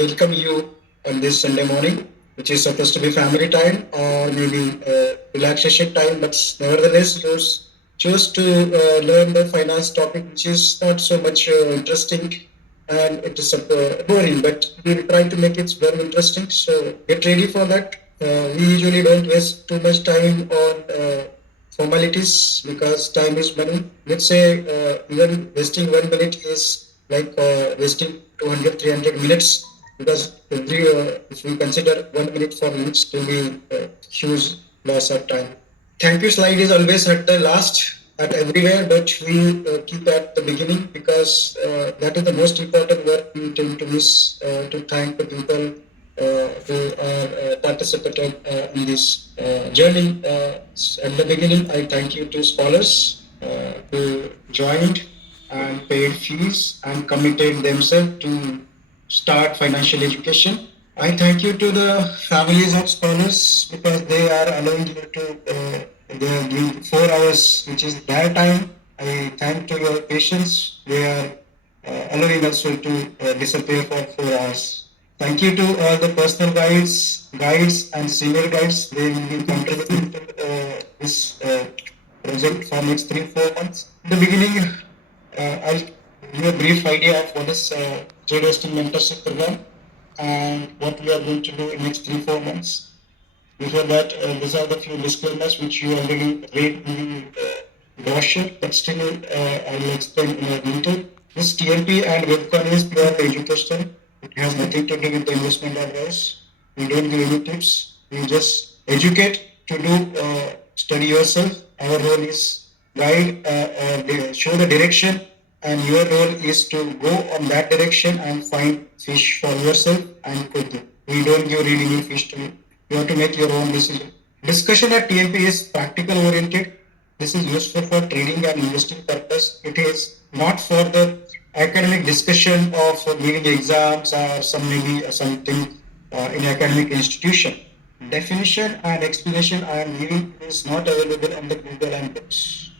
welcome you on this Sunday morning, which is supposed to be family time or maybe relaxation time, but nevertheless, you choose to learn the finance topic, which is not so much interesting and it is boring, but we will try to make it very interesting. So get ready for that. We usually don't waste too much time on formalities because time is money. Let's say even wasting 1 minute is like wasting 200, 300 minutes because if we consider 1 minute for each, it will be huge loss of time. Thank you slide is always at the last at everywhere, but we keep at the beginning because that is the most important work we tend to miss to thank the people who are participated in this journey. At the beginning, I thank you to scholars who joined and paid fees and committed themselves to start financial education. I thank you to the families of scholars because they are allowing you to they are giving 4 hours, which is their time. I thank to your patience. They are allowing us to disappear for 4 hours. Thank you to all the personal guides and senior guides. They will be contributing to this project for next 3-4 months. In the beginning, I'll give a brief idea of what is Trade Hosting Mentorship Program and what we are going to do in next 3-4 months. Before that, these are the few disclaimers which you already read in the brochure, but still I will explain in more detail. This TLP and webcon is purely educational. It has nothing to do with the investment advice. We don't give any tips. We just educate to do study yourself. Our role is guide, show the direction, and your role is to go on that direction and find fish for yourself and cook them. We don't give really new fish to you. You have to make your own decision. Discussion at TMP is practical oriented. This is useful for trading and investing purpose. It is not for the academic discussion of giving exams or some maybe something in academic institution. Definition and explanation I am giving is not available on the Google and books.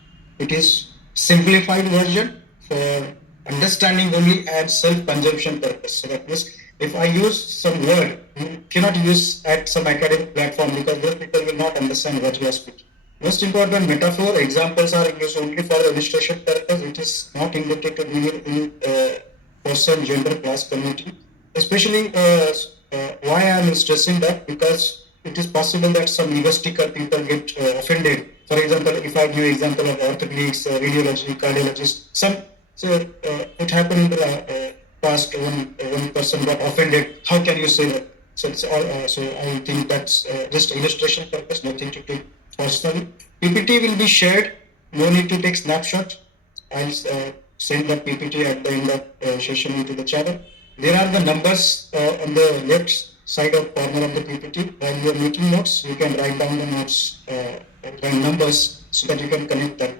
It is simplified version for understanding only and self-consumption purpose. So that means if I use some word, you cannot use at some academic platform because those people will not understand what you are speaking. Most important metaphor examples are used only for illustration purpose. It is not intended to be in person, gender, class, community. Especially why I am stressing that because it is possible that some egotistical people get offended. For example, if I give example of orthopedics, radiology, cardiologist, it happened in the past. One person got offended. How can you say that? So it's all. So I think that's just illustration purpose, nothing to do personally. PPT will be shared. No need to take snapshot. I'll send the PPT at the end of session into the channel. There are the numbers on the left side of corner of the PPT. While you are making notes, you can write down the notes and numbers so that you can connect that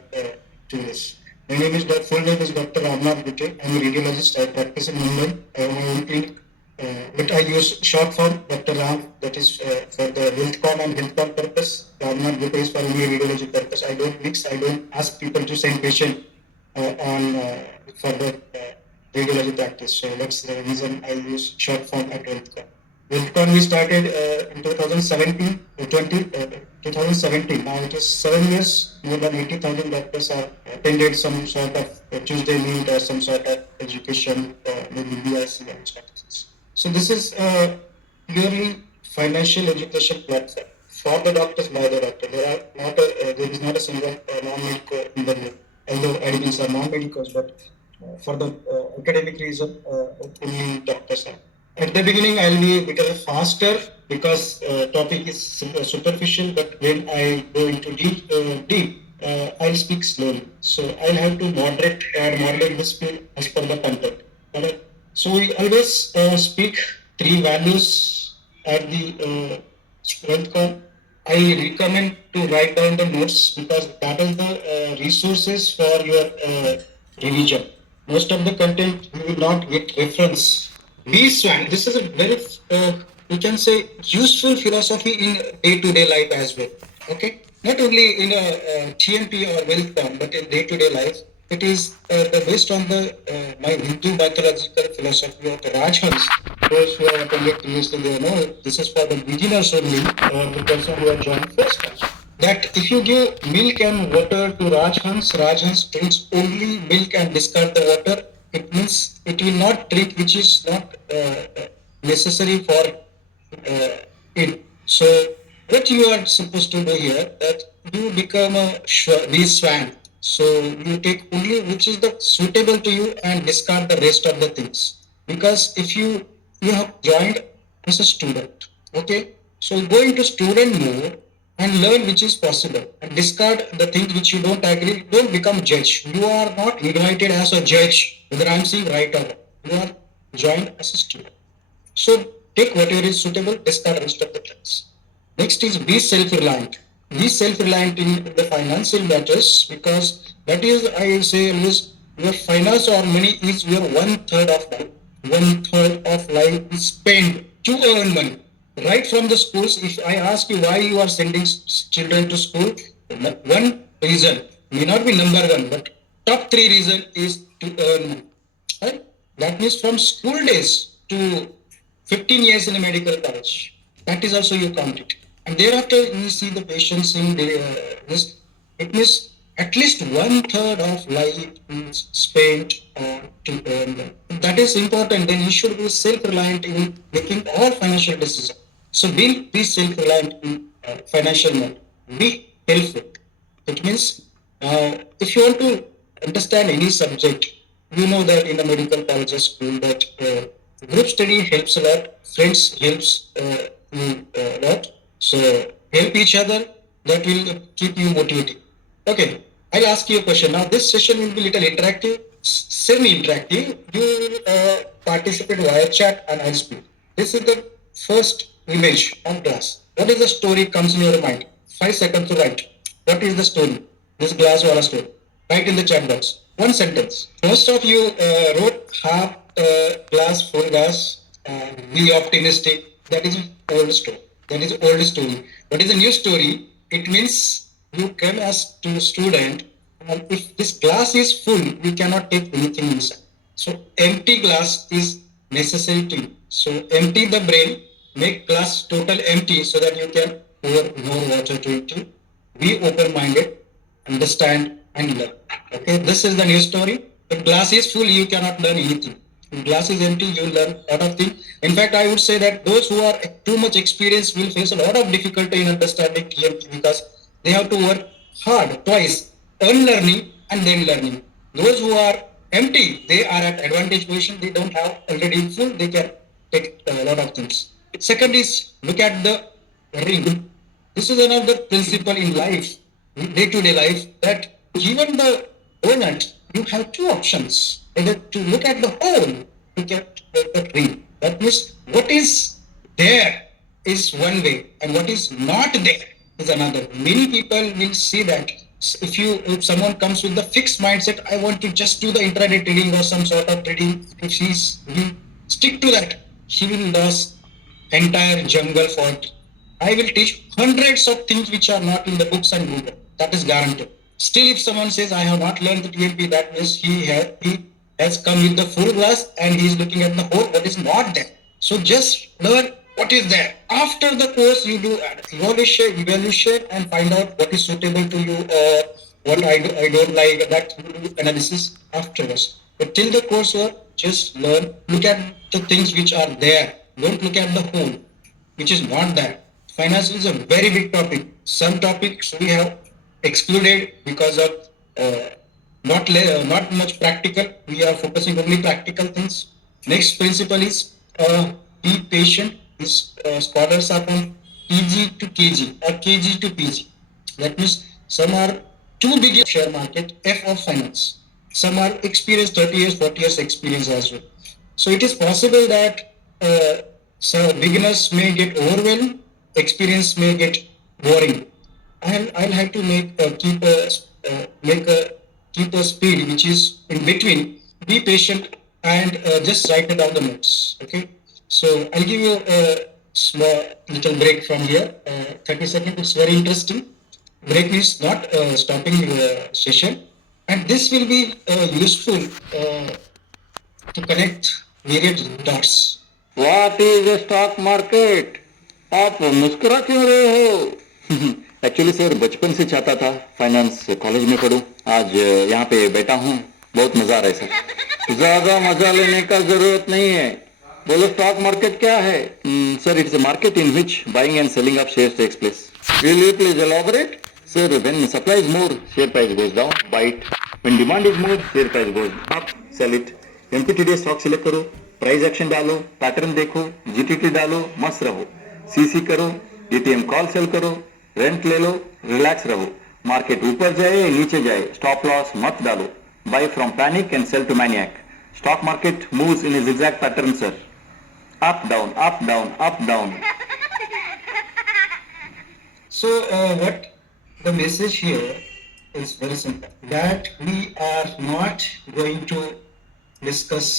to this. My name is full name is Dr. Ramnath Gute. I'm a radiologist. I practice in Mumbai. I have my own clinic. But I use short form Dr. Ram, that is for the healthcom and healthcom purpose. Ramnath Gute is for only radiology purpose. I don't mix. I don't ask people to send patient for the radiology practice. So that's the reason I use short form at healthcom. Healthcon we started in 2017. Now it is 7 years. More than 80,000 doctors have attended some sort of Tuesday meet or some sort of education, maybe BIC and strategies. So this is purely financial education platform for the doctors by the doctor. There is not a single non-medical in the name. Although admins are non-medicals, but for the academic reason, only doctors are. At the beginning, I'll be a bit faster because topic is superficial, but when I go into deep, I'll speak slowly. So I'll have to moderate the speed as per the content. Alright. So we always speak 3 values at the WorldCon. I recommend to write down the notes because that is the resources for your revision. Most of the content you will not get reference. BSWAN, this is a very, you can say, useful philosophy in day-to-day life as well. Okay, not only in a TMP or WorldCon, but in day-to-day life. It is based on the my Hindu mythological philosophy of the Rajhans. those who have attended previously, they know this is for the beginners only, or the person who have joined first time. That if you give milk and water to Rajhans drinks only milk and discard the water. It means it will not drink, which is not necessary for it. So what you are supposed to do here, that you become a swan. So you take only which is the suitable to you and discard the rest of the things. Because if you have joined as a student, okay, so go into student mode and learn which is possible and discard the things which you don't agree. Don't become judge. You are not invited as a judge whether I'm saying right or wrong. You are joined as a student. So take whatever is suitable, discard rest of the things. Next is be self-reliant. Be self-reliant in the financial matters, because that is, I will say, is your finance or money is your 1/3 of life. 1/3 of life is spent to earn money. Right from the schools, if I ask you why you are sending children to school, one reason may not be number one, but top three reason is to earn money. Right? That means from school days to 15 years in a medical college. That is also you count it. And thereafter, you see the patients in this. It means at least 1/3 of life is spent to earn them. If that is important, then you should be self-reliant in making all financial decisions. So be self-reliant in financial matter. Be helpful. It means if you want to understand any subject, you know that in a medical college or school that group study helps a lot, friends helps you a lot. So help each other. That will keep you motivated. Okay, I'll ask you a question. Now this session will be little interactive, semi-interactive. You will participate via chat and I'll speak. This is the first image on class. What is the story comes in your mind? 5 seconds to write. What is the story? This glass wala story. Write in the chat box. One sentence. Most of you wrote half glass, full glass. Be optimistic. That is old story. That is old story. What is a new story? It means you come as to student, and if this glass is full, you cannot take anything inside. So empty glass is necessary to you. So empty the brain, make glass total empty so that you can pour more water to it. Be open-minded, understand and learn. Okay, this is the new story. If glass is full, you cannot learn anything. If glass is empty, you learn a lot of things. In fact, I would say that those who are too much experienced will face a lot of difficulty in understanding TMT, because they have to work hard twice, unlearning and then learning. Those who are empty, they are at advantage position. They don't have already full. They can take a lot of things. Second is look at the ring. This is another principle in life, day-to-day life, that given the donut, you have two options. Either to look at the whole, look at the ring. That means what is there is one way and what is not there is another. Many people will see that if someone comes with the fixed mindset, I want to just do the intraday trading or some sort of trading, if he stick to that, he will lose entire jungle for it. I will teach hundreds of things which are not in the books and Google. That is guaranteed. Still, if someone says, I have not learned the TLP, that means he has come with the full glass and he is looking at the whole, what is not there. So just learn what is there. After the course, you do evaluation and find out what is suitable to you or what I don't like. That analysis afterwards. But till the course work, just learn. Look at the things which are there. Don't look at the whole, which is not there. Finance is a very big topic. Some topics we have excluded because of not much practical. We are focusing only practical things. Next principle is be patient. Scholars are from PG to KG or KG to PG. That means some are too big in share market, F of finance. Some are experienced, 30 years, 40 years experience as well. So it is possible that so beginners may get overwhelmed, experience may get boring. I'll have to keep a speed which is in between. Be patient and just write down the notes. Okay. So I'll give you a small little break from here. 30 seconds. It's very interesting. Break means not stopping your session, and this will be useful to connect various dots. What is a stock market? आप मुस्कुरा क्यों रहे हो? Actually sir बचपन से चाहता था finance college में पढूं. आज यहाँ पे बैठा हूँ. बहुत मजा आ रहा है सर. ज्यादा मजा लेने का जरूरत नहीं है. बोलो स्टॉक मार्केट क्या है? Sir it's a market in which buying and selling of shares takes place. Will you please elaborate? Sir, when supply is more, share price goes down, buy it. When demand is more, share price goes up, sell it. MPTD stock select करो, price action डालो, pattern देखो, GTT डालो, मस्त रहो. CC करो, DTM call sell करो, rent ले लो, relax रहो. मार्केट ऊपर जाए नीचे जाए, स्टॉप लॉस मत डालो. Buy from panic and sell to maniac. Stock market moves in a zigzag pattern, sir. Up down, up down, up down. So, what the message here is very simple, that we are not going to discuss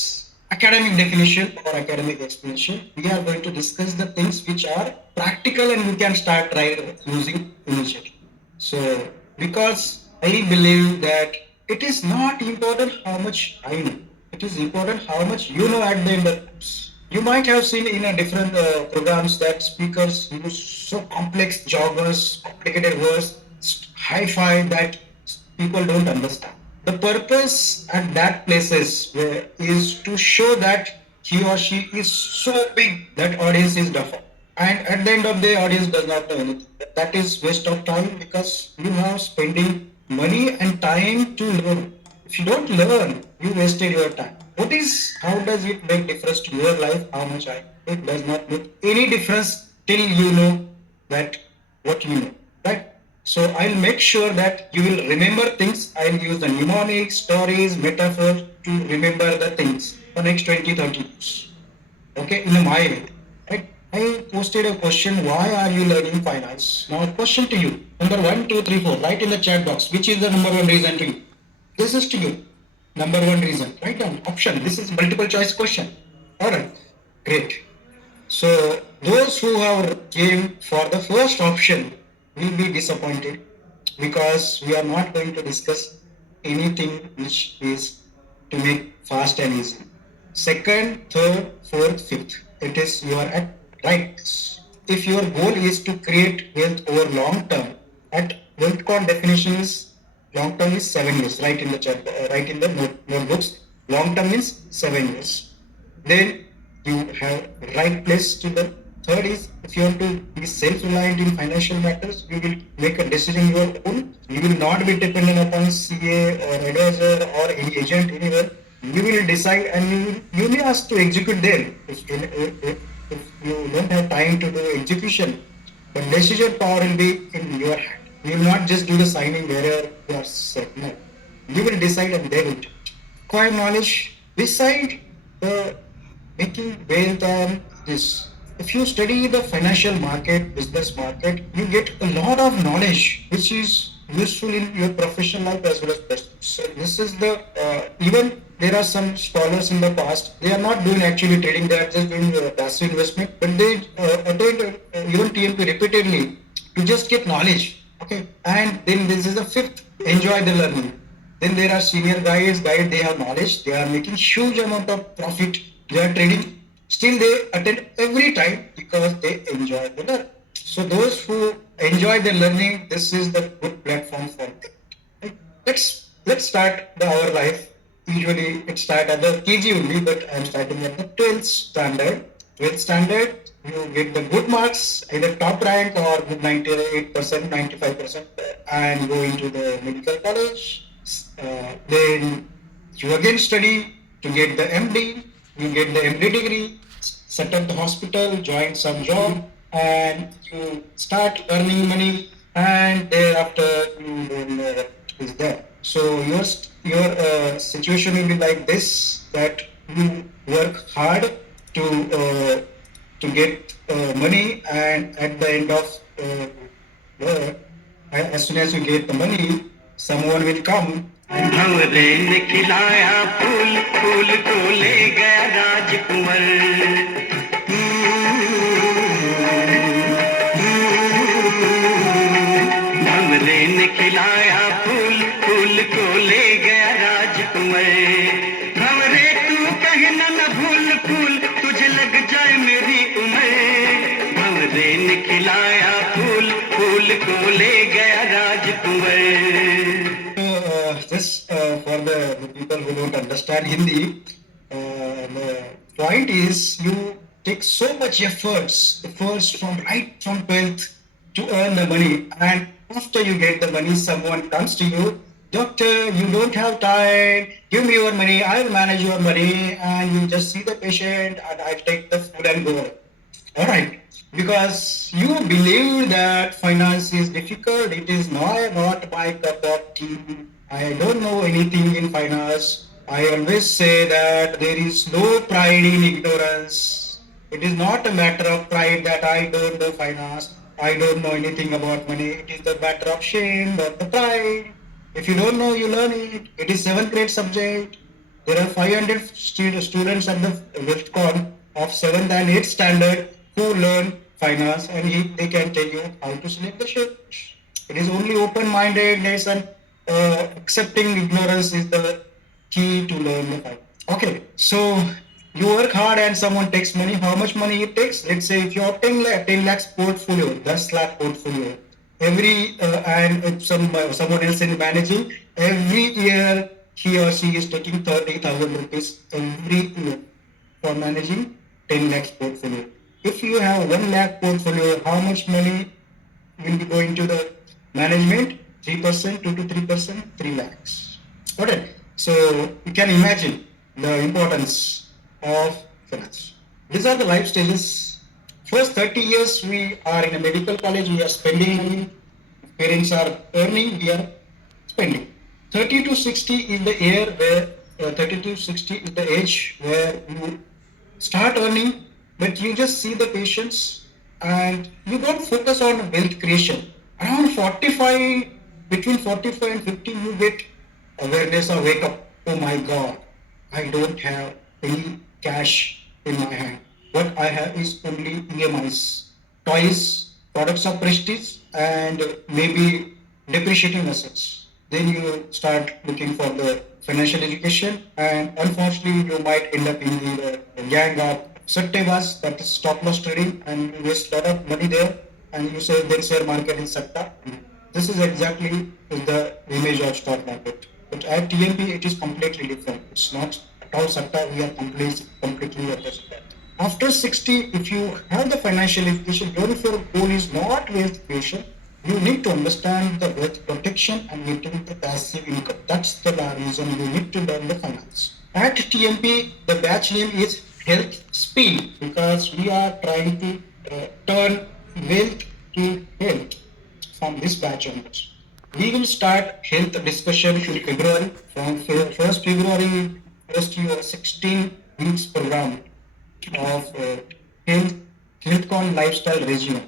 academic definition or academic explanation. We are going to discuss the things which are practical and we can start using immediately. So, because I believe that it is not important how much I know, it is important how much you know at the end of it. You might have seen in a different programs that speakers use so complex joggers, complicated words, hi-fi that people don't understand. The purpose at that places is to show that he or she is so big that audience is deaf. And at the end of the day, audience does not know anything. That is waste of time because you are spending money and time to learn. If you don't learn, you wasted your time. What is, how does it make difference to your life? How much I? It does not make any difference till you know that what you know, right? So I'll make sure that you will remember things. I'll use the mnemonics, stories, metaphor to remember the things for next 20, 30 years. Okay, in my way. Right? I posted a question, why are you learning finance? Now question to you. Number 1, 2, 3, 4. Write in the chat box. Which is the number one reason to you? This is to you. Number one reason. Write down option. This is multiple choice question. Alright. Great. So those who have came for the first option will be disappointed because we are not going to discuss anything which is to make fast and easy. Second, third, fourth, fifth. It is you are at right. If your goal is to create wealth over long term, at WealthCon definition is long term is 7 years. Write in the chat, write in the notebooks. Long term is 7 years. Then you have right place to the third is if you want to be self-reliant in financial matters, you will make a decision your own. You will not be dependent upon CA or advisor or any agent anywhere. You will decide and you may ask to execute there if you don't have time to do execution. But decision power will be in your hand. You will not just do the signing wherever you are set. No. You will decide and they will do it. Acquire knowledge beside the making wealth and this. If you study the financial market, business market, you get a lot of knowledge which is useful in your professional life as well as personal. So this is the even there are some scholars in the past. They are not doing actually trading; they are just doing passive investment. But they attend even TMP repeatedly to just get knowledge. Okay, and then this is the fifth: enjoy the learning. Then there are senior guys, they have knowledge, they are making huge amount of profit, they are trading, still they attend every time because they enjoy the learning. So those who enjoy the learning, this is the good platform for them. Right? Let's start our life. Usually it start at the KG only, but I am starting at the 12th standard. 12th standard, you get the good marks, either top rank or 98%, 95%, and go into the medical college. Then you again study to get the MD, you get the MD degree, set up the hospital, join some job, and you start earning money, and thereafter you is there. So your situation will be like this, that you work hard to get money, and at the end of work, as soon as you get the money, someone will come. भंवरे ने खिलाया फूल फूल को ले गया राजकुंवर. भंवरे ने खिलाया फूल फूल को ले गया राजकुंवर. भंवरे तू कहना न भूल फूल तुझे लग जा जाए मेरी उम्र, भंवरे ने खिलाया फूल, फूल को ले गया राजकुंवर. Just for the people who don't understand Hindi, the point is you take so much efforts from right from 12th to earn the money, and after you get the money, someone comes to you, doctor, you don't have time, give me your money, I'll manage your money, and you just see the patient, and I take the food and go. All right. Because you believe that finance is difficult, it is not my cup of tea. I don't know anything in finance. I always say that there is no pride in ignorance. It is not a matter of pride that I don't know finance, I don't know anything about money. It is the matter of shame, not the pride. If you don't know, you learn it. It is seventh grade subject. There are 500 students at the WIFCON of 7th and 8th standard who learn finance, and they can tell you how to select the share. It is only open-mindedness and accepting ignorance is the key to learn the finance. Okay, so you work hard and someone takes money. How much money it takes? Let's say if you have 10 lakhs portfolio, 10 lakh portfolio, every and if someone else is managing, every year he or she is taking 30,000 rupees every year for managing 10 lakhs portfolio. If you have 1 lakh portfolio, how much money will be going to the management? 3%, 2 to 3%, 3 lakhs. Okay, so you can imagine the importance of finance. These are the life stages. First 30 years we are in a medical college, we are spending money. Parents are earning, we are spending. 30 to 60 is the year where 30 to 60 is the age where you start earning, but you just see the patients and you don't focus on wealth creation. Around 45, between 45 and 50, you get awareness or wake up. Oh my God, I don't have any cash in my hand. What I have is only EMIs, toys, products of prestige, and maybe depreciating assets. Then you start looking for the financial education, and unfortunately, you might end up in the gang of sattebas, that is stop loss trading, and you waste a lot of money there. And you say then share market in satta. This is exactly the image of stock market. But at TMP, it is completely different. It's not at all satta. We are completely opposite. After 60, if you have the financial education, even if your goal is not wealth creation, you need to understand the wealth protection and getting the passive income. That's the reason you need to learn the finance. At TMP, the batch name is Health Speed because we are trying to turn wealth to health from this batch onwards. We will start health discussion in February. From 1st February, first year 16 weeks program of health HealthCon lifestyle regime.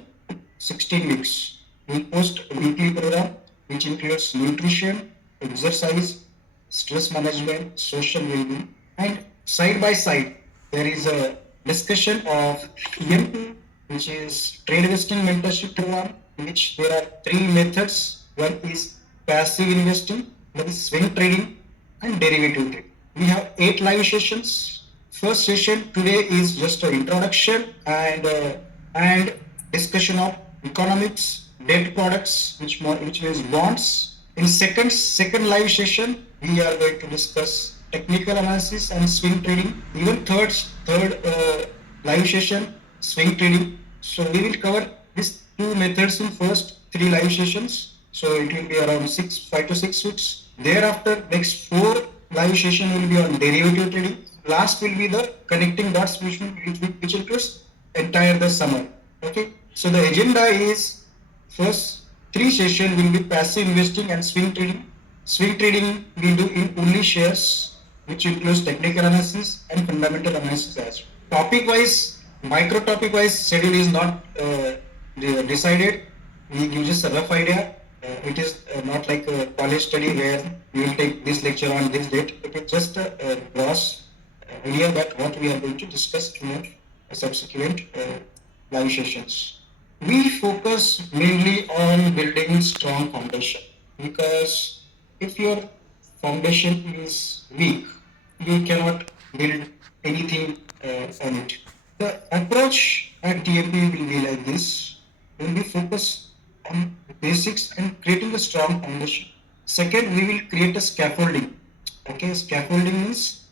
16 weeks. We post a weekly program which includes nutrition, exercise, stress management, social well-being, and side by side there is a discussion of EMP, which is trade investing mentorship program, in which there are three methods. One is passive investing, one is swing trading, and derivative trading. We have 8 live sessions. First session today is just an introduction and discussion of economics, debt products, which means bonds. In second live session, we are going to discuss technical analysis and swing trading. Even third live session, swing trading. So we will cover these two methods in first 3 live sessions. So it will be around 5 to 6 weeks. Thereafter, next 4 live session will be on derivative trading. Last will be the connecting dots, which includes entire the summer. Okay. So the agenda is first 3 session will be passive investing and swing trading. Swing trading we do in only shares, which includes technical analysis and fundamental analysis as well. Topic wise, micro topic wise schedule is not decided. We give just a rough idea. It is not like a college study where we will take this lecture on this date. It is just a gross idea that what we are going to discuss in subsequent live sessions. We focus mainly on building strong foundation because if your foundation is weak, you cannot build anything on it. The approach at TMP will be like this. We will be focused on basics and creating a strong foundation. Second, we will create a scaffolding. Okay, scaffolding means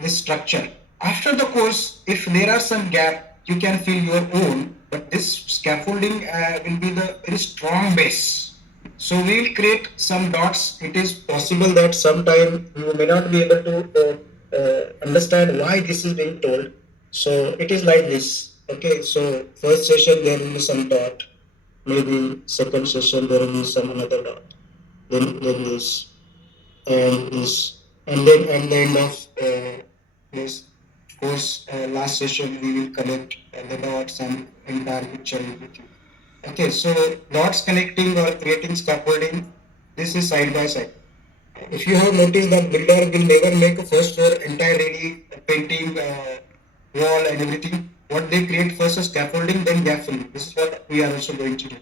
the structure. After the course, if there are some gap, you can fill your own. But this scaffolding will be the very strong base. So we will create some dots. It is possible that sometime you may not be able to understand why this is being told. So it is like this. Okay, so first session there will be some dot. Maybe second session there will be some another dot. Then this and this, and then at the end of this course, last session we will connect the dots and entire picture with you. Okay, so dots connecting or creating scaffolding, this is side by side. If you have noticed that builder will never make a first floor entire ready painting wall and everything. What they create first is scaffolding, then gap filling. This is what we are also going to do.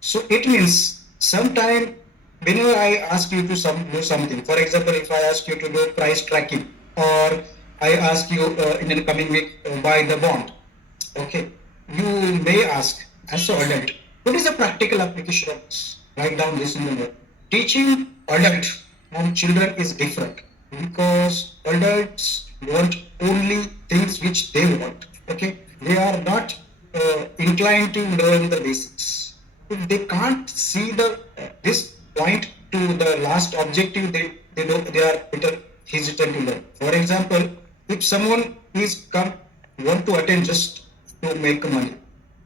So it means sometime whenever I ask you to do something, for example, if I ask you to do price tracking, or I ask you in the coming week buy the bond, okay, you may ask as an adult, what is the practical application of this? Write down this in the note. Teaching adult and children is different because adults want only things which they want. Okay, they are not inclined to learn the basics. If they can't see the this point to the last objective, they are better hesitant to learn. For example, if someone is come want to attend just to make money,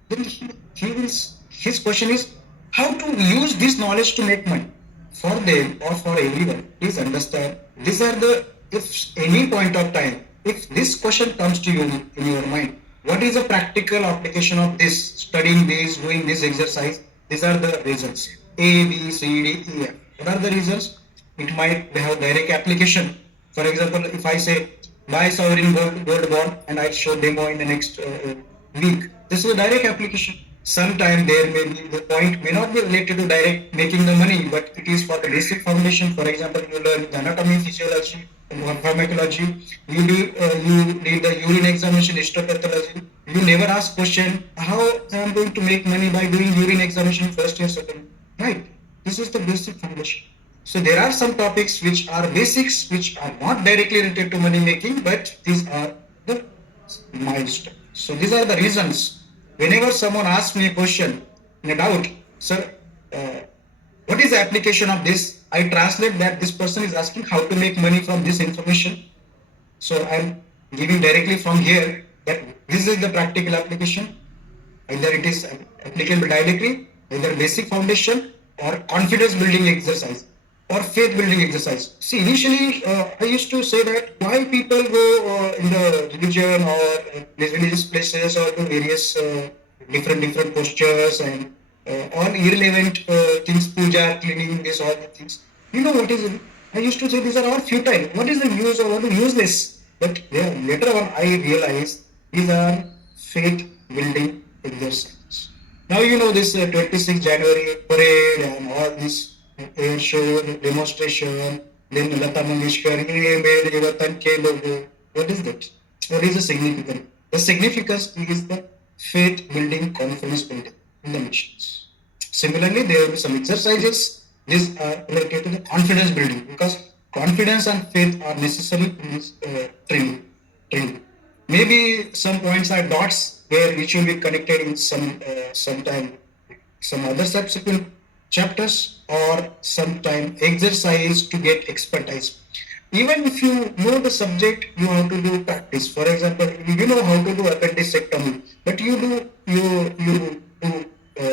then he will, his question is how to use this knowledge to make money for them or for everyone. Please understand, these are the, if any point of time, if this question comes to you in your mind, what is the practical application of this, studying this, doing this exercise? These are the reasons. A, B, C, D, E, F. What are the reasons? It might have direct application. For example, if I say buy sovereign gold bond and I show demo in the next week, this is a direct application. Sometime there may be, the point may not be related to direct making the money, but it is for the basic foundation. For example, you learn the anatomy, physiology, pharmacology. You read the urine examination, histopathology. You never ask question how I am going to make money by doing urine examination first year, second year. Right? This is the basic foundation. So there are some topics which are basics, which are not directly related to money making, but these are the milestones. So these are the reasons. Whenever someone asks me a question in a doubt, sir, what is the application of this? I translate that this person is asking how to make money from this information. So I'm giving directly from here that this is the practical application. Either it is applicable directly, either basic foundation or confidence building exercise or faith building exercise. See, initially I used to say that why people go in the religion or religious places or to various different postures and all irrelevant things, puja, cleaning, this, all the things. You know what is it? I used to say these are all futile. What is the use or what is useless? But yeah, later on I realized these are faith building exercises. Now you know this 26 January parade and all this air show, demonstration, then Lata Mangeshkar, "Ye mere watan ke logo." What is that? What is the significance? The significance is the faith building, confidence building in the missions. Similarly, there will be some exercises. These are related to the confidence building because confidence and faith are necessary in this training. Maybe some points are dots where which will be connected in sometime some other subsequent chapters or sometime exercise to get expertise. Even if you know the subject, you have to do practice. For example, you know how to do appendicectomy, but you do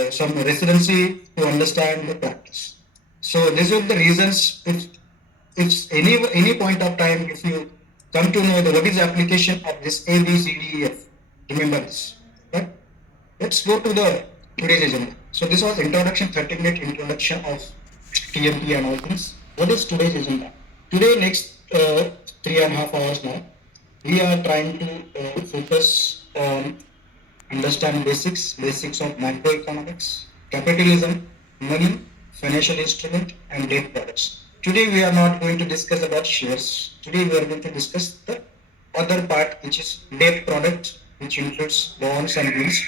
some residency to understand the practice. So these are the reasons. If any point of time, if you come to know what is the application of this A, B, C, D, E, F, remember this. Right? Let's go to the today's agenda. So this was introduction, 30-minute introduction of TMT and all things. What is today's agenda? Today, next 3.5 hours now, we are trying to focus on understand basics of macroeconomics, capitalism, money, financial instrument, and debt products. Today we are not going to discuss about shares. Today we are going to discuss the other part, which is debt product which includes bonds and bills,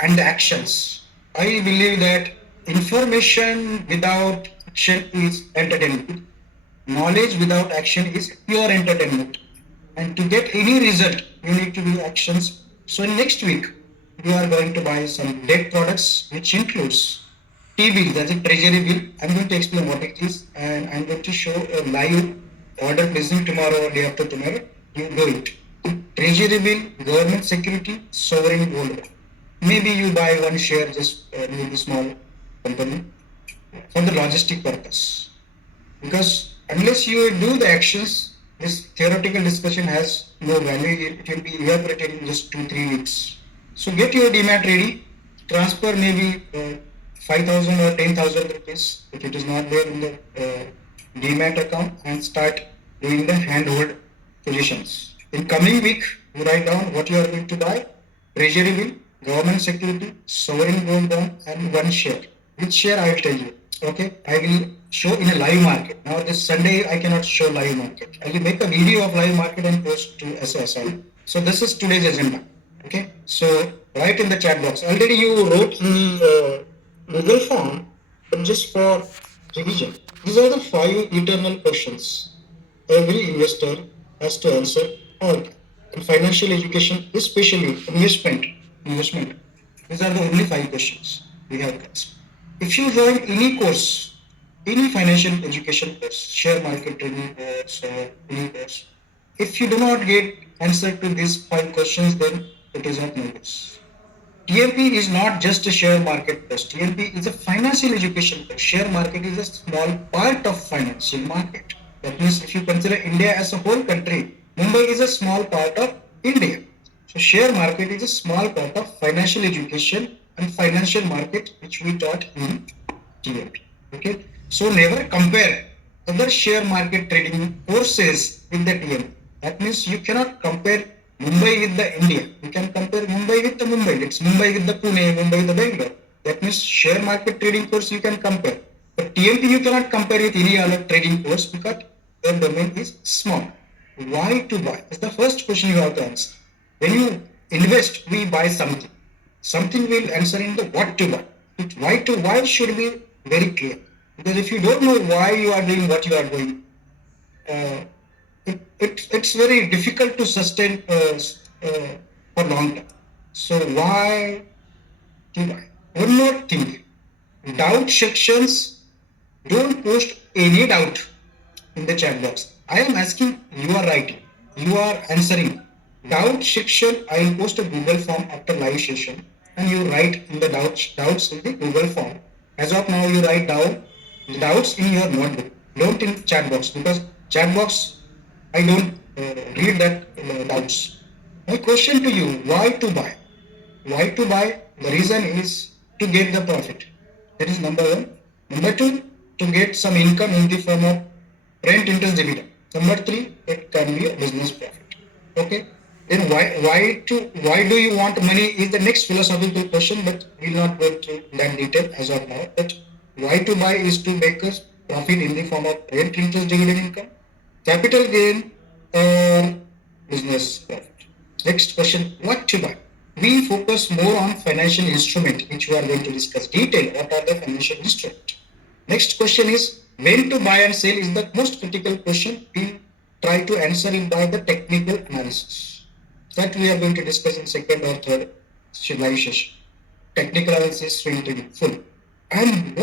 and the actions. I believe that information without action is entertainment. Knowledge without action is pure entertainment. And to get any result, you need to do actions. So next week, you are going to buy some debt products, which includes T-bill, that's a treasury bill. I'm going to explain what it is, and I'm going to show a live order placing tomorrow or day after tomorrow. You do it. Treasury bill, government security, sovereign gold bond. Maybe you buy one share, just maybe small company, for the logistic purpose. Because unless you do the actions, this theoretical discussion has no value. It will be evaporated in just 2-3 weeks. So get your demat ready. Transfer maybe 5,000 or 10,000 rupees if it is not there in the demat account, and start doing the handhold positions. In coming week, you write down what you are going to buy: treasury bill, government security, sovereign gold bond, and one share. Which share I will tell you. Okay, I will show in a live market. Now this Sunday I cannot show live market. I will make a video of live market and post to SSL. So this is today's agenda. Okay, so write in the chat box. Already you wrote in the Google form, but just for revision. These are the 5 eternal questions every investor has to answer all time. In financial education, especially investment. These are the only 5 questions we have asked. If you join any course, any financial education course, share market training course or any course, if you do not get answer to these 5 questions, then it is not no use. TMP is not just a share market course. TMP is a financial education course. Share market is a small part of financial market. That means if you consider India as a whole country, Mumbai is a small part of India. So share market is a small part of financial education and financial market which we taught in TMP. Okay. So never compare other share market trading courses with the TMP. That means you cannot compare Mumbai with the India. You can compare Mumbai with the Mumbai. It's Mumbai with the Pune, Mumbai with the Bangalore. That means share market trading course you can compare. But TMP you cannot compare with any other trading course because their domain is small. Why to buy? That's the first question you have to answer. When you invest, we buy something. Something will answer in the what to buy. Why should be very clear. Because if you don't know why you are doing what you are doing, it's very difficult to sustain for long term. So why to buy? One more thing. Doubt sections, don't post any doubt in the chat box. I am asking, you are writing, you are answering. Doubt section, I will post a Google form after live session, and you write in the doubts in the Google form. As of now, you write down the doubts in your notebook, don't in chat box, because chat box I don't read that doubts. My question to you: why to buy? Why to buy? The reason is to get the profit. That is number one. Number two, to get some income in the form of rent, interest, dividend. Number three, it can be a business profit. Okay. Then why do you want money is the next philosophical question, but we'll not go to that detail as of now. But why to buy is to make us profit in the form of rent, interest, dividend income, capital gain, or business profit. Next question, what to buy? We focus more on financial instrument, which we are going to discuss detail. What are the financial instrument? Next question is when to buy and sell is the most critical question. We try to answer it by the technical analysis. That we are going to discuss in second or third live session. Technical analysis will be full. And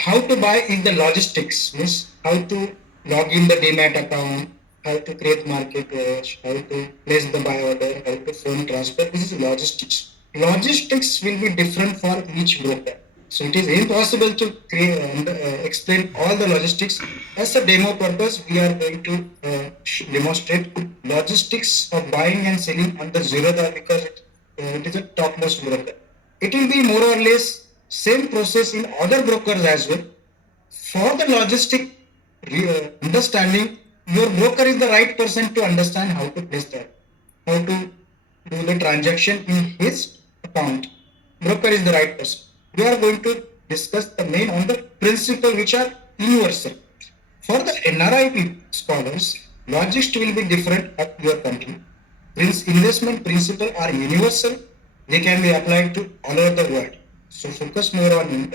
how to buy is the logistics, means how to log in the demat account, how to create market watch, how to place the buy order, how to phone transfer. This is logistics. Logistics will be different for each broker. So it is impossible to explain all the logistics. As a demo purpose, we are going to demonstrate logistics of buying and selling on the Zerodha because it is a topmost broker. It will be more or less same process in other brokers as well. For the logistic understanding, your broker is the right person to understand how to place that, how to do the transaction in his account. Broker is the right person. We are going to discuss the main on the principle which are universal. For the NRI scholars, logistics will be different at your country. Investment principles are universal. They can be applied to all over the world. So focus more on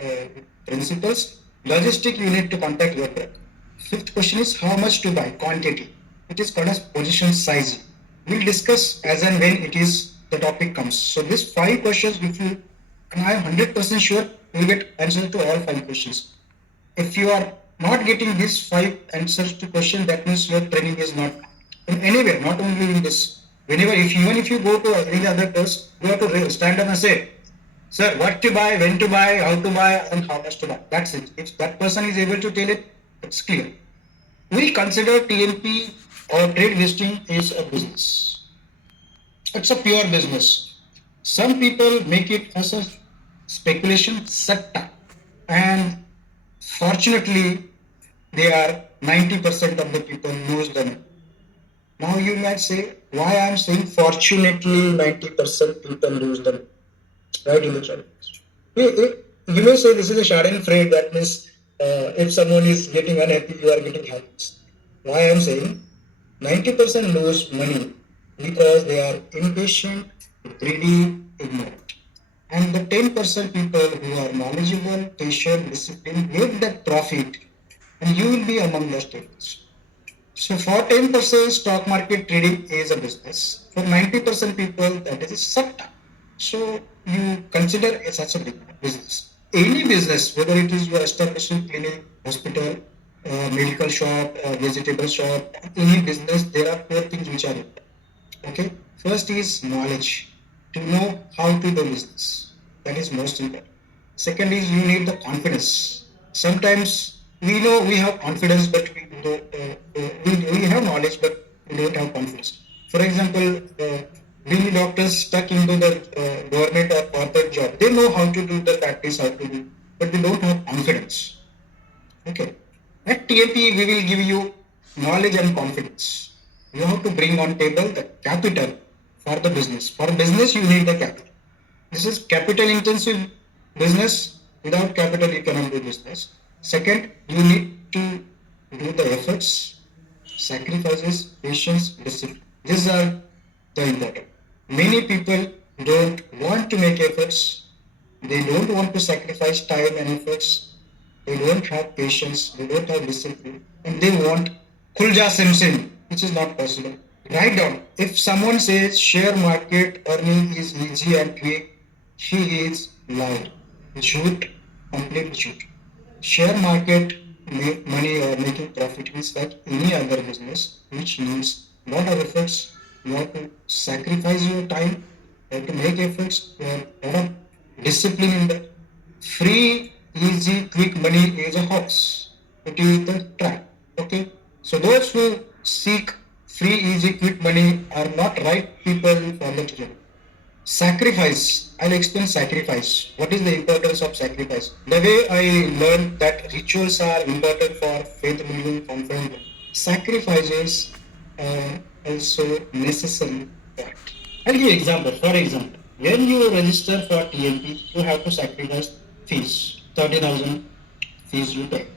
principles. Logistic, you need to contact your broker. Fifth question is how much to buy, quantity. It is called as position sizing. We'll discuss as and when it is the topic comes. So these five questions, if you, and I am 100% sure you will get answer to all five questions. If you are not getting these five answers to question, that means your training is not in anywhere, not only in this. Whenever, if even if you go to any other course, you have to stand up and say, "Sir, what to buy, when to buy, how to buy, and how much to buy." That's it. If that person is able to tell it, it's clear. We consider TNP or trade listing is a business. It's a pure business. Some people make it as a speculation sector, and fortunately, they are 90% of the people lose them. Now you might say, why I am saying fortunately 90% people lose them, right? In the channel. You may say this is a Schadenfreude, that means if someone is getting unhappy, you are getting happy. Why I am saying 90% lose money because they are impatient, greedy, ignorant. And the 10% people who are knowledgeable, patient, disciplined, make that profit, and you will be among the students. So for 10% stock market trading is a business. For 90% people that is a sector. So you consider it such a big business. Any business, whether it is your establishing clinic, hospital, medical shop, vegetable shop, any business, there are four things which are important. Okay. First is knowledge, to know how to do business. That is most important. Second is you need the confidence. Sometimes we know we have confidence, but we have knowledge, but we don't have confidence. For example, many doctors stuck into the government or corporate job. They know how to do the practice, how to do, but they don't have confidence. Okay. At TAP, we will give you knowledge and confidence. You have to bring on table the capital for the business. For business, you need the capital. This is capital intensive business. Without capital, you cannot do business. Second, you need to do the efforts, sacrifices, patience, discipline. These are the important. Many people don't want to make efforts. They don't want to sacrifice time and efforts. They don't have patience. They don't have discipline. And they want Kulja Simpson, which is not possible. Write down. If someone says share market earning is easy and quick, he is lying. Shoot, complete shoot. Share market make money or making profit is like any other business, which needs lot of efforts. You have to sacrifice your time. You have to make efforts. You have a lot of discipline in that. Free, easy, quick money is a horse. It is the trap. Okay. So those who seek free, easy, quick money are not right people for the job. Sacrifice. I'll explain sacrifice. What is the importance of sacrifice? The way I learned that rituals are important for faith building, confidence. Sacrifices are also necessary. I'll give you example. For example, when you register for TNP, you have to sacrifice fees. 30,000 fees you pay.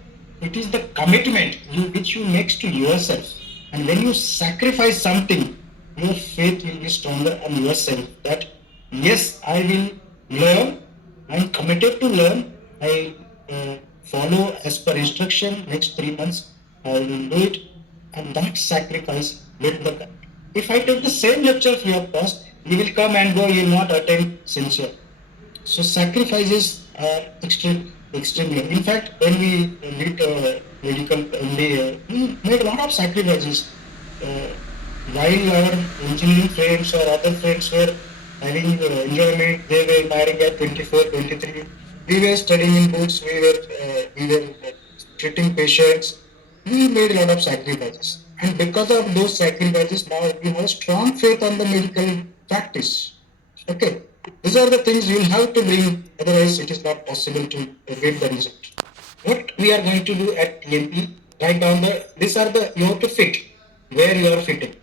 It is the commitment which you make to yourself. And when you sacrifice something, your faith will be stronger on yourself that yes, I will learn, I am committed to learn, I follow as per instruction next 3 months, I will do it, and that sacrifice will the. If I take the same lecture free of cost, you will come and go, you will not attend sincere. So sacrifices are extremely. In fact, when we did medical MBA, we made a lot of sacrifices. While our engineering friends or other friends were having enjoyment, they were marrying at 24, 23. We were studying in books, we were treating patients. We made a lot of sacrifices. And because of those sacrifices, now we have strong faith on the medical practice. Okay. These are the things you will have to bring, otherwise it is not possible to get the result. What we are going to do at TNP, write down these are you have to fit where you are fitting.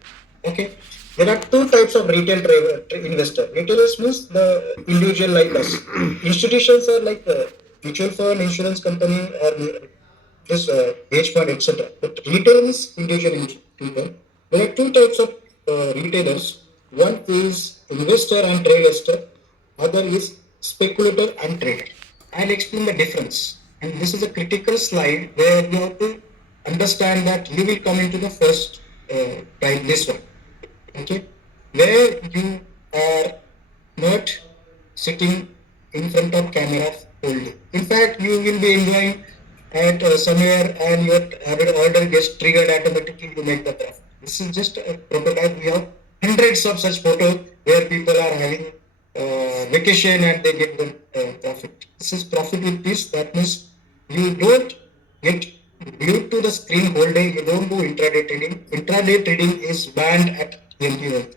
Okay. There are two types of retail investor. Retailers means the individual like us. Institutions are like mutual fund, insurance company, or this hedge fund, etc. But retail is individual people. There are two types of retailers. One is investor and trader, other is speculator and trader. I'll explain the difference. And this is a critical slide where you have to understand that you will come into the first right, this one. Okay, where you are not sitting in front of camera whole day. In fact, you will be enjoying at somewhere and your order gets triggered automatically to make the profit. This is just a prototype. We have hundreds of such photos where people are having vacation and they get the profit. This is profit with peace. That means you don't get glued to the screen whole day. You don't do intraday trading. Intraday trading is banned at TMP.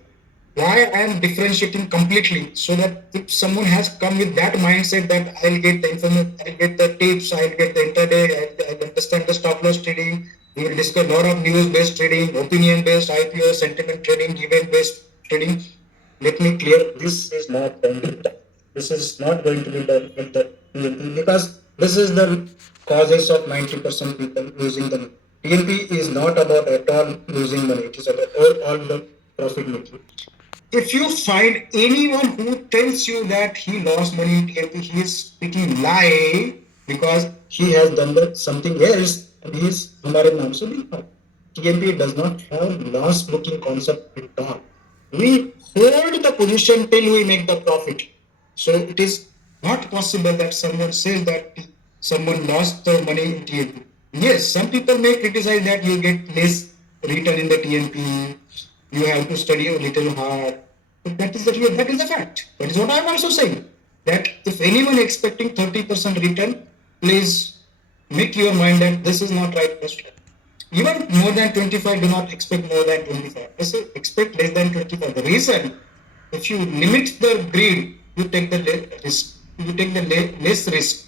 Why I am differentiating completely, so that if someone has come with that mindset that I'll get the information, I'll get the tips, I'll get the intraday, I'll understand the stop loss trading, we will discuss a lot of news based trading, opinion based, IPO, sentiment trading, event based trading. Let me clear, this is not going to be done. This is not going to be done with the TNP, because this is the causes of 90% people losing the money. TNP is not about at all losing money. It is about all the profit making. If you find anyone who tells you that he lost money in TMP, he is speaking lie, because he has done something else and he is हमारे नाम से नहीं पाया. TMP does not have loss booking concept at all. We hold the position till we make the profit. So it is not possible that someone says that someone lost the money in TMP. Yes, some people may criticize that you get less return in the TMP, you have to study a little hard. But that is the fact. That is what I am also saying. That if anyone expecting 30% return, please make your mind that this is not right. Even more than 25, do not expect more than 25. Expect less than 25. The reason, if you limit the greed, you take the risk. You take the less risk.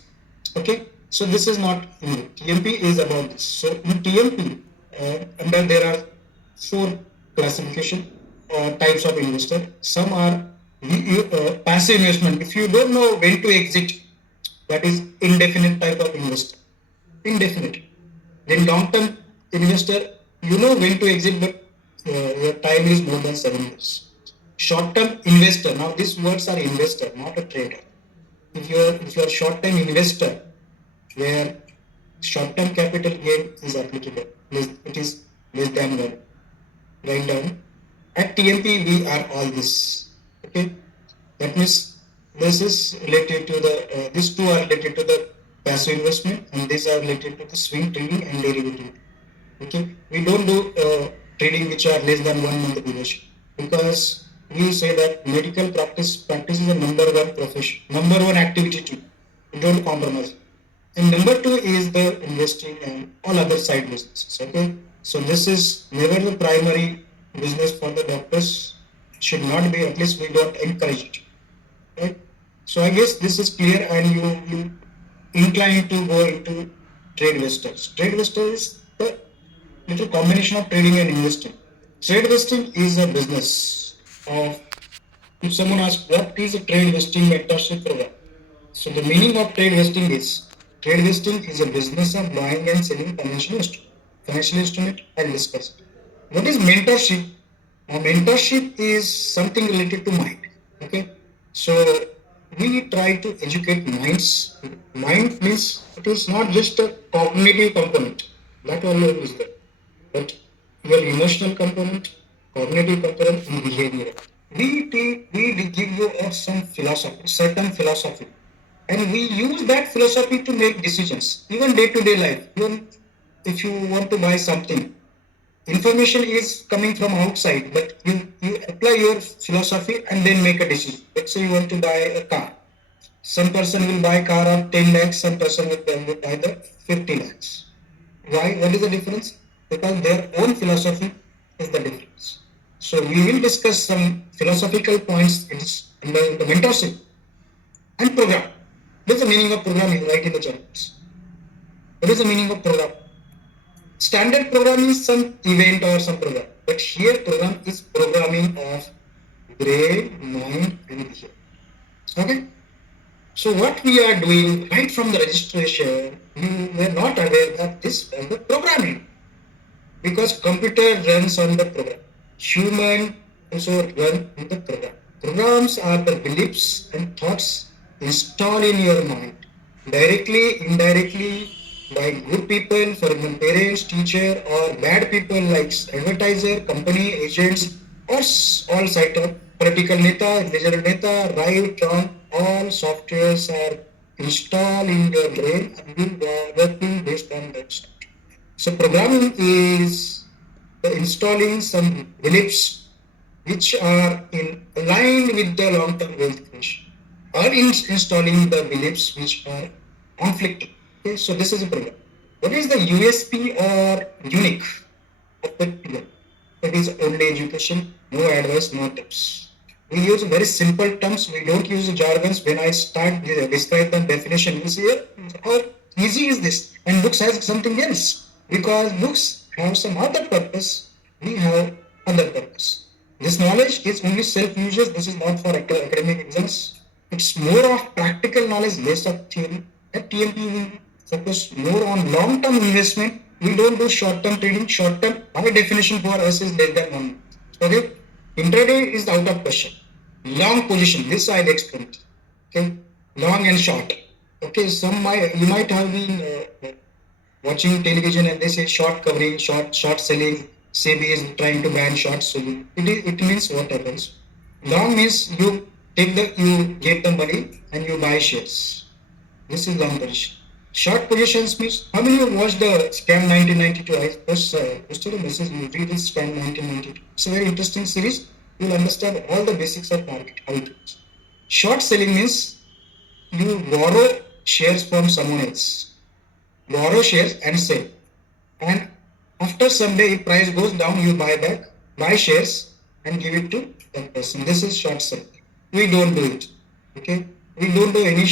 Okay. So this is not TMP is about this. So in TMP, under there are 4 classification or types of investor. Some are passive investment. If you don't know when to exit, that is indefinite type of investor. Indefinite. Then long-term investor, you know when to exit, but your time is more than 7 years. Short-term investor. Now these words are investor, not a trader. If you're short-term investor, where short-term capital gain is applicable, it is less than 1. Write down. At TMP, we are all this. Okay, that means this is related to the these two are related to the passive investment, and these are related to the swing trading and derivative. Okay, we don't do trading which are less than 1 month duration, because we say that medical practice is the number 1 profession, number 1 activity too. We don't compromise. And number 2 is the investing and all other side businesses. Okay, so this is never the primary business for the doctors. Should not be. At least we don't encourage it. Right. So I guess this is clear, and you inclined to go into trade investors. Trade investor is the little combination of trading and investing. Trade investing is a business of. If someone asks what is a trade investing mentorship program, so the meaning of trade investing is a business of buying and selling financial instrument. Financial instrument, I'll discuss it. What is mentorship? Mentorship is something related to mind. Okay, so we try to educate minds. Mind means it is not just a cognitive component. That alone is there, but your emotional component, cognitive component, and behavior. We give you some philosophy, certain philosophy, and we use that philosophy to make decisions, even day-to-day life. Even if you want to buy something, information is coming from outside, but you apply your philosophy and then make a decision. Let's say you want to buy a car. Some person will buy a car of 10 lakhs, some person will buy the 50 lakhs. Why? What is the difference? Because their own philosophy is the difference. So we will discuss some philosophical points in the mentorship and program. What is the meaning of program? You write in the journals. What is the meaning of program? Standard program is some event or some program, but here program is programming of brain, mind, and behavior. Okay. So what we are doing right from the registration, you were not aware that this was the programming, because computer runs on the program. Human also run in the program. Programs are the beliefs and thoughts installed in your mind, directly, indirectly, by good people, for example, parents, teacher, or bad people like advertiser, company, agents, or all side of political neta, regional neta, right, wrong, all softwares are installed in your brain and will working based on that software. So programming is installing some beliefs which are in line with the long-term wealth creation, or installing the beliefs which are conflicting. Okay, so this is a problem. What is the USP or unique of the program? It is only education, no advice, no tips. We use very simple terms. We don't use jargons. When I start describe the definition, you see how easy is this? And books has something else, because books have some other purpose. We have other purpose. This knowledge is only self-users. This is not for academic exams. It's more of practical knowledge, less of theory. At TMP, we focus more on long-term investment. We don't do short-term trading. Short-term, by definition, for us is less than 1 month. Okay, intraday is out of question. Long position. This I'll explain. Okay, long and short. Okay, you might have been watching television and they say short covering, short selling. SEBI is trying to ban short selling. It means what happens? Long means you get the money and you buy shares. This is long position. Short positions means how many of you watched the Scam 1992? I posted a message. You read this Scam 1992. It's a very interesting series. You'll understand all the basics of market, how it works. Short selling means you borrow shares from someone else. Borrow shares and sell. And after some day, if price goes down, you buy shares and give it to that person. This is short selling. We don't do it. Okay? We don't do any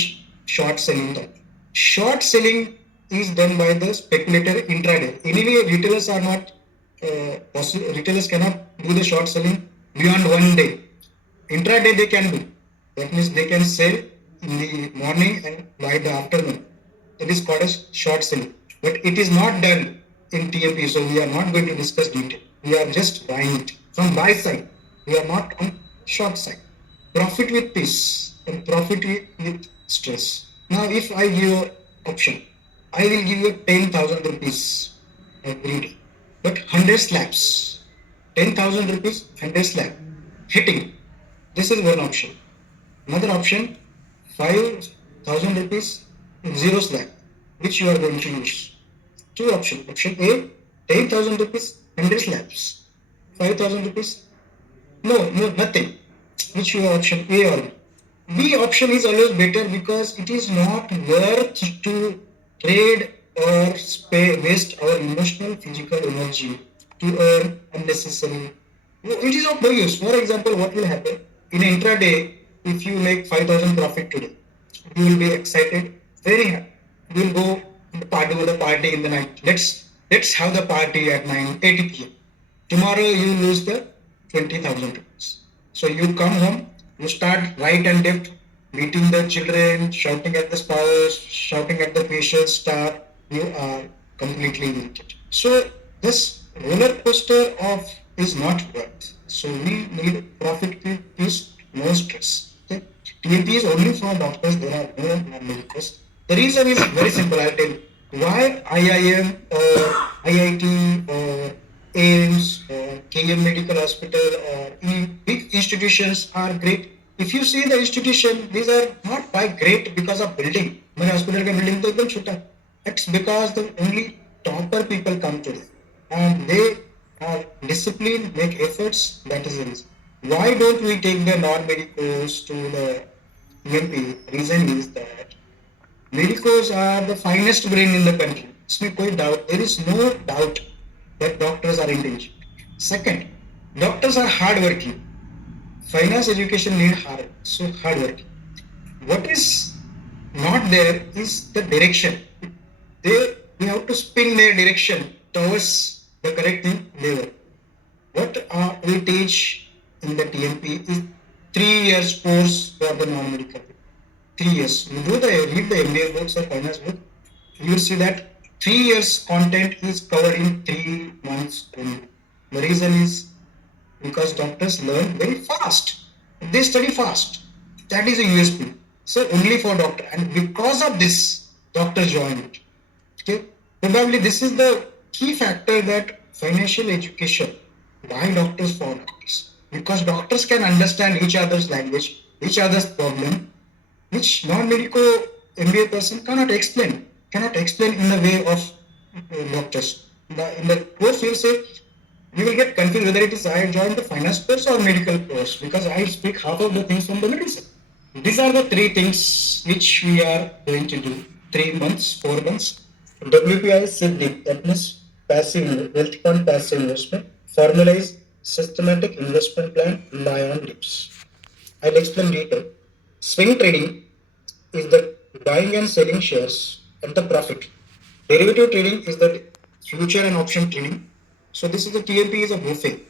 short selling type. Short selling is done by the speculator intraday. Anyway, retailers are not possible. Retailers cannot do the short selling beyond 1 day. Intraday they can do. That means they can sell in the morning and by the afternoon. It is called as short selling. But it is not done in TMP, so we are not going to discuss detail. We are just buying it from buy side. We are not on short side. Profit with peace and profit with stress. Now, if I give you option, I will give you 10,000 rupees every day, but 100 slaps. 10,000 rupees, 100 slab. Hitting. This is one option. Another option, 5,000 rupees, 0 slab, which you are going to use. Two options. Option A, 10,000 rupees, 100 slabs. 5,000 rupees, no, nothing. Which you are option A or B. B option is always better because it is not worth to trade or waste our emotional, physical energy to earn unnecessary. It is of no use. For example, what will happen in intraday? If you make 5,000 profit today, you will be excited, very happy. You will go to the party in the night. Let's have the party at 9:80 p.m. Tomorrow you lose the 20,000 rupees. So you come home, you start right and left, beating the children, shouting at the spouse, shouting at the patient staff. You are completely irritated. So this roller coaster of is not worth. So we need profit peace, no stress. Okay? TMP is only for doctors. There are no non-medicals. The reason is very simple. I'll tell you why IIM or IIT or AIMS or KM Medical Hospital or big institutions are great. If you see the institution, these are not by great because of building. My hospital ka building to ekdam chota. It's because the only topper people come to them and they are disciplined, make efforts. That is the reason. Why don't we take the non-medicals to the EMP? Reason is that medicals are the finest brain in the country. इसमें कोई doubt. There is no doubt that doctors are intelligent. Second, doctors are hardworking. Finance education need hardworking. What is not there is the direction. We have to spin their direction towards the correct thing they were. What we teach in the TMP is 3 years course for the non-medical. 3 years. You read the MBA books or finance book, you will see that 3 years content is covered in 3 months only. The reason is because doctors learn very fast. They study fast. That is a USP. So only for doctor, and because of this, doctors join it. Okay, probably this is the key factor that financial education. Why doctors for doctors? Because doctors can understand each other's language, each other's problem, which non-medical MBA person cannot explain in the way of doctors. In the core field, say, you will get confused whether it is I joined the finance course or medical course because I speak half of the things from the medicine. These are the three things which we are going to do. 3 months, 4 months. WPI SIP, that means passive wealth fund passive investment. Formalize systematic investment plan, rely on dips. I'll explain detail. Swing trading is the buying and selling shares at the profit. Derivative trading is the future and option trading. So this is the TMP is a buffet.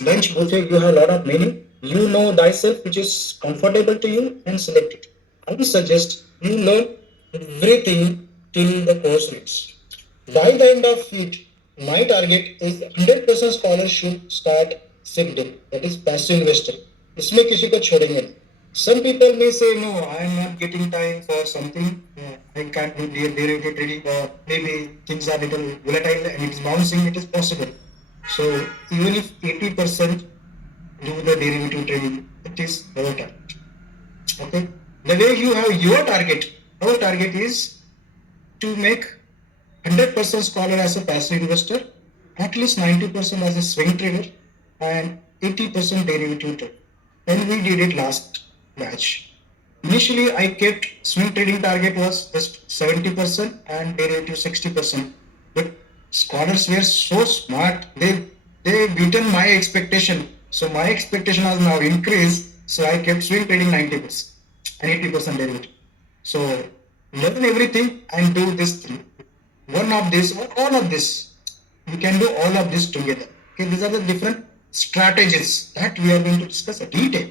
Lunch buffet, you have a lot of menu. You know thyself which is comfortable to you and select it. I will suggest you learn everything till the course ends. By the end of it, my target is 100% scholars should start SIP, that is passive investing. इसमें किसी को छोड़ेंगे नहीं. Some people may say, no, I am not getting time for something. I can't do derivative trading, or maybe things are little volatile and it is bouncing. It is possible. So even if 80% do the derivative trading, it is our target. Okay. The way you have your target, our target is to make 100% scholar as a passive investor, at least 90% as a swing trader, and 80% derivative trader. And we did it last batch. Initially, I kept swing trading target was just 70% and derivative 60%. But scholars were so smart, they beaten my expectation. So my expectation has now increased. So I kept swing trading 90% and 80% derivative. So learn everything and do this three. One of this or all of this. You can do all of this together. Okay, these are the different strategies that we are going to discuss in detail.